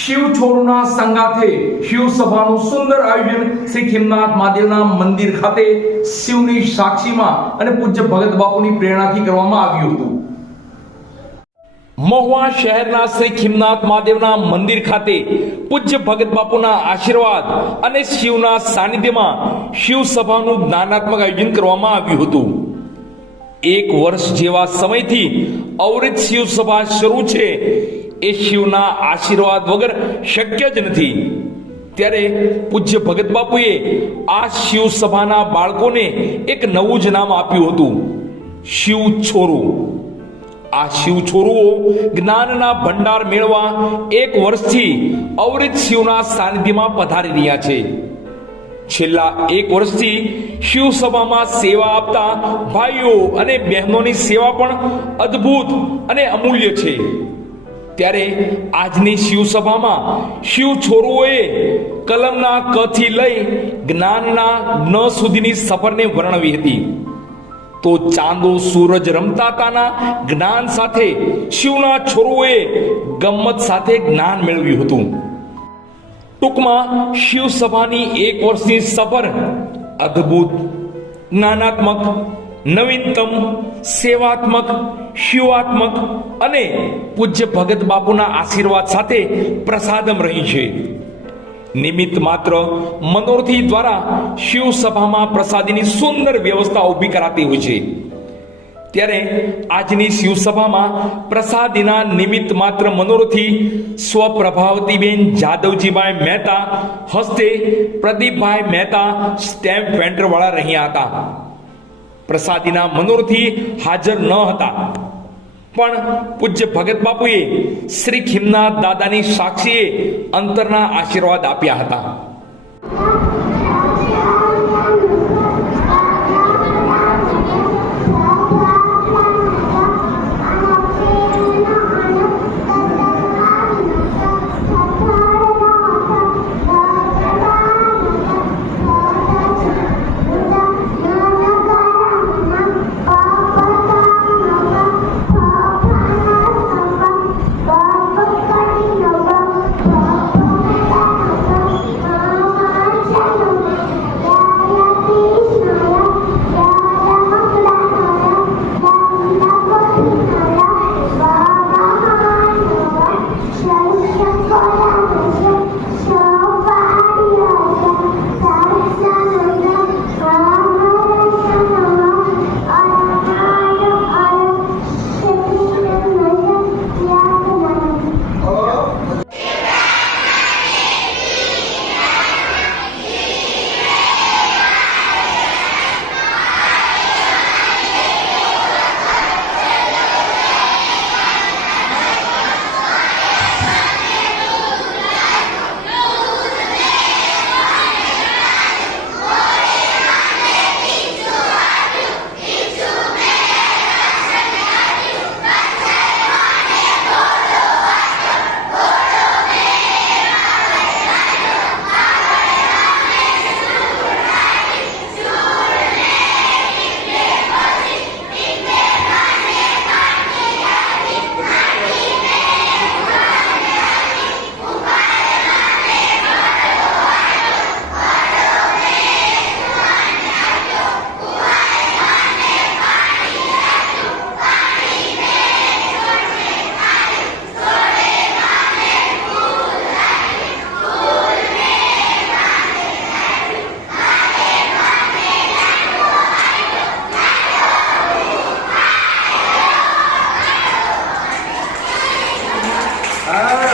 શિવ છોરુના સંગાથે શિવ સભાનું સુંદર આયોજન શ્રી ખીમનાથ મહાદેવના મંદિર ખાતે શિવની સાક્ષીમાં અને પૂજ્ય ભગત બાપુની પ્રેરણાથી કરવામાં આવ્યું હતું. મહુવા શહેરના શ્રી ખીમનાથ મહાદેવના મંદિર ખાતે પૂજ્ય ભગત બાપુના આશીર્વાદ અને શિવના સાનિધ્યમાં શિવ સભાનું જ્ઞાનાત્મક આયોજન કરવામાં આવ્યું હતું. એક વર્ષ જેવા સમયથી અવિરત શિવ સભા શરૂ છે એ શિવના આશીર્વાદ વગર શક્ય જ નથી. ત્યારે પૂજ્ય ભગત બાપુએ આ શિવ સભાના બાળકોને એક નવું જ નામ આપ્યું હતું, શિવ છોરું. આ શિવ છોરુઓ જ્ઞાનના ભંડાર મેળવા એક વર્ષથી અવિરત શિવના સાનિધ્યમાં પધારી રહ્યા છે. છેલ્લા એક વર્ષથી શિવ સભામાં સેવા આપતા ભાઈઓ અને બહેનોની સેવા પણ અદ્ભુત અને અમૂલ્ય છે. ત્યારે આજની શિવ સભામાં શિવ છોરુઓએ કલમના ક થી લઈ જ્ઞાનના જ્ઞ સુધીની સફરને વર્ણવી હતી. તો ચાંદો સૂરજ રમતાતાના જ્ઞાન સાથે શિવના છોરુઓએ ગમ્મત સાથે જ્ઞાન મેળવ્યું હતું. ટૂંકમાં શિવ સભાની એક વર્ષની સફર અદ્ભુત, જ્ઞાનાત્મક, નવીનતમ, સેવાત્મક, શિવાત્મક અને પૂજ્ય ભગત બાપુના આશીર્વાદ સાથે પ્રસાદમ રહી છે. નિમિત્ત માત્ર મનોરથી દ્વારા શિવ સભામાં પ્રસાદીની સુંદર વ્યવસ્થા ઊભી કરાતી હોય છે. ત્યારે આજની શિવ સભામાં પ્રસાદીના નિમિત્ત માત્ર મનોરથી સ્વપ્રભાવતીબેન જાદવજીભાઈ મહેતા હસ્તે પ્રદીપભાઈ મહેતા સ્ટેમ્પ પેન્ટર વાળા રહ્યા હતા. પ્રસાદીના મનોરથી હાજર ન હતા, પણ પૂજ્ય ભગત બાપુએ શ્રી ખીમનાથ દાદાની સાક્ષીએ અંતરના આશીર્વાદ આપ્યા હતા. Hare